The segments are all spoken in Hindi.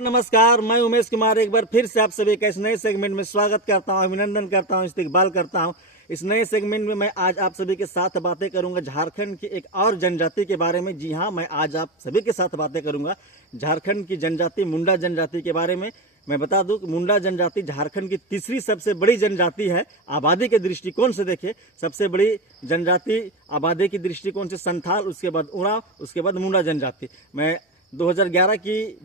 नमस्कार, मैं उमेश कुमार एक बार फिर से आप सभी का इस नए सेगमेंट में स्वागत करता हूं, अभिनंदन करता हूं, इस्तकबाल करता हूं। इस नए सेगमेंट में मैं आज आप सभी के साथ बातें करूंगा झारखंड की एक और जनजाति के बारे में। जी हां, मैं आज आप सभी के साथ बातें करूंगा झारखंड की जनजाति मुंडा जनजाति के बारे में। मैं बता दूं कि मुंडा जनजाति झारखंड की तीसरी सबसे बड़ी जनजाति है। आबादी के दृष्टिकोण से देखें, सबसे बड़ी जनजाति आबादी के दृष्टिकोण से संथाल, उसके बाद उरांव, उसके बाद मुंडा जनजाति। मैं 2011 की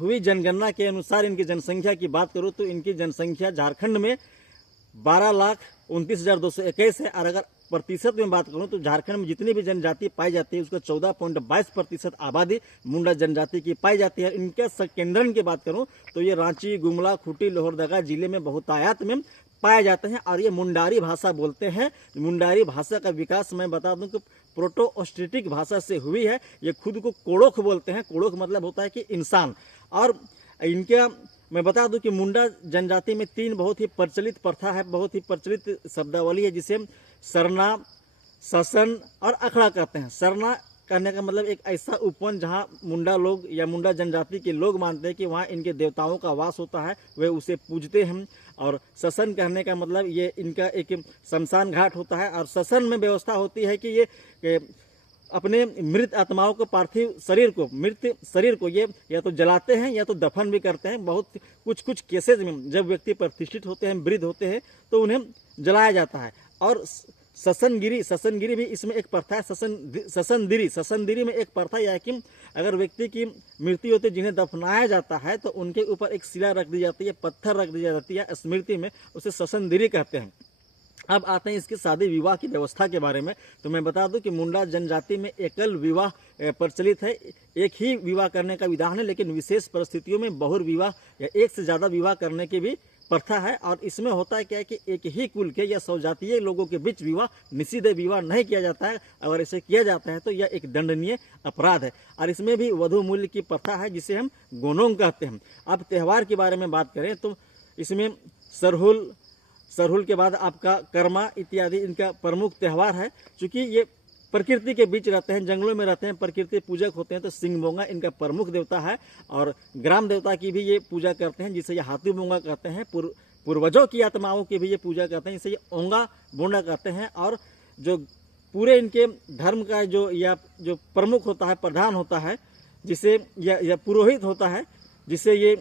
हुई जनगणना के अनुसार इनकी जनसंख्या की बात करूं तो इनकी जनसंख्या झारखंड में 12,29,221 है। और अगर प्रतिशत में बात करूं तो झारखंड में जितनी भी जनजाति पाई जाती है उसका 14.22% आबादी मुंडा जनजाति की पाई जाती है। इनके संकेंद्रण की बात करूं तो ये रांची, गुमला, खूंटी, लोहरदगा जिले में बहुतायत में पाए जाते हैं और ये मुंडारी भाषा बोलते हैं। मुंडारी भाषा का विकास मैं बता दूं कि प्रोटो ऑस्ट्रेटिक भाषा से हुई है। ये खुद को कोड़ोख बोलते हैं। कोड़ोख मतलब होता है कि इंसान। और इनके मैं बता दूं कि मुंडा जनजाति में 3 बहुत ही प्रचलित प्रथा है, बहुत ही प्रचलित शब्दावली है, जिसे सरना, ससन और अखड़ा कहते हैं। सरना कहने का मतलब एक ऐसा उपवन जहां मुंडा लोग या मुंडा जनजाति के लोग मानते हैं कि वहां इनके देवताओं का वास होता है, वे उसे पूजते हैं। और ससन कहने का मतलब ये इनका एक शमशान घाट होता है। और ससन में व्यवस्था होती है कि ये अपने मृत आत्माओं को, पार्थिव शरीर को, मृत शरीर को ये या तो जलाते हैं या तो दफन भी करते हैं। बहुत कुछ केसेज में जब व्यक्ति प्रतिष्ठित होते हैं, वृद्ध होते हैं, तो उन्हें जलाया जाता है। और ससनगिरी भी इसमें एक प्रथा है। ससनदिरी में एक प्रथा यह है कि अगर व्यक्ति की मृत्यु होती है, जिन्हें दफनाया जाता है, तो उनके ऊपर एक शिला रख दी जाती है, पत्थर रख दी जाती है स्मृति में, उसे ससनदिरी कहते हैं। अब आते हैं इसके शादी विवाह की व्यवस्था के बारे में। तो मैं बता दूं कि मुंडा जनजाति में एकल विवाह प्रचलित है। एक ही विवाह करने का विधान है, लेकिन विशेष परिस्थितियों में बहुर विवाह या एक से ज्यादा विवाह करने की भी प्रथा है। और इसमें होता है क्या है कि एक ही कुल के या स्वजातीय लोगों के बीच विवाह, निषिद्ध विवाह नहीं किया जाता है। अगर इसे किया जाता है तो यह एक दंडनीय अपराध है। और इसमें भी वधु मूल्य की प्रथा है, जिसे हम गोनोंग कहते हैं। अब त्यौहार के बारे में बात करें तो इसमें सरहुल के बाद आपका कर्मा इत्यादि इनका प्रमुख त्यौहार है। चूंकि ये प्रकृति के बीच रहते हैं, जंगलों में रहते हैं, प्रकृति पूजक होते हैं, तो सिंगबोंगा इनका प्रमुख देवता है। और ग्राम देवता की भी ये पूजा करते हैं, जिसे ये हाथी बोंगा कहते हैं। पूर्वजों की आत्माओं की भी ये पूजा करते हैं, जिसे ये ओंगा बोंडा कहते हैं। और जो पूरे इनके धर्म का जो प्रमुख होता है, प्रधान होता है, जिसे या पुरोहित होता है, जिसे ये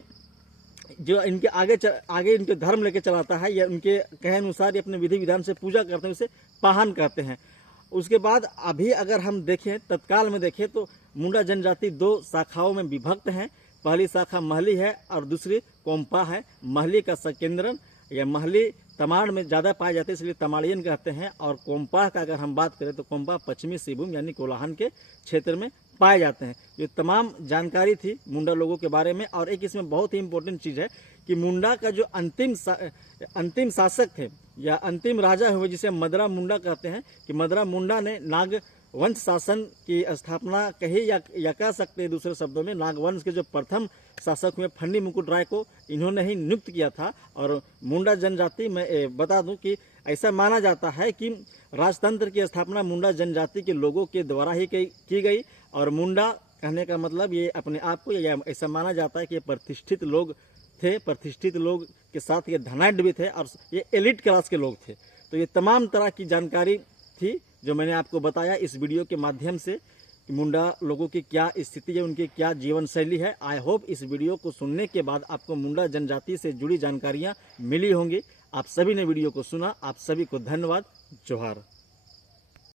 जो इनके आगे इनके धर्म लेके चलाता है, या उनके कहे अनुसार ये अपने विधि विधान से पूजा करते हैं, उसे पाहन कहते हैं। उसके बाद अभी अगर हम देखें, तत्काल में देखें, तो मुंडा जनजाति 2 शाखाओं में विभक्त हैं। पहली शाखा महली है और दूसरी कोम्पा है। महली का संकेंद्रण या महली तमाड़ में ज़्यादा पाए जाते हैं, इसलिए तमाड़ियन कहते हैं। और कोम्पा का अगर हम बात करें तो कोम्पा पश्चिमी सिंहभूम यानी कोलाहन के क्षेत्र में पाए जाते हैं। ये तमाम जानकारी थी मुंडा लोगों के बारे में। और एक इसमें बहुत ही इंपॉर्टेंट चीज़ है कि मुंडा का जो अंतिम शासक थे या अंतिम राजा हुए, जिसे मदरा मुंडा कहते हैं, कि मदरा मुंडा ने नाग वंश शासन की स्थापना कही या कह सकते हैं दूसरे शब्दों में, नागवंश के जो प्रथम शासक हुए फन्नी मुकुट राय को इन्होंने ही नियुक्त किया था। और मुंडा जनजाति में बता दूं कि ऐसा माना जाता है कि राजतंत्र की स्थापना मुंडा जनजाति के लोगों के द्वारा ही की गई। और मुंडा कहने का मतलब ये अपने आप को, या ऐसा माना जाता है कि ये प्रतिष्ठित लोग थे, प्रतिष्ठित लोग के साथ ये धनाढ़ भी थे और ये एलिट क्लास के लोग थे। तो ये तमाम तरह की जानकारी थी जो मैंने आपको बताया इस वीडियो के माध्यम से कि मुंडा लोगों की क्या स्थिति है, उनकी क्या जीवन शैली है। आई होप इस वीडियो को सुनने के बाद आपको मुंडा जनजाति से जुड़ी जानकारियाँ मिली होंगी। आप सभी ने वीडियो को सुना, आप सभी को धन्यवाद। जोहार।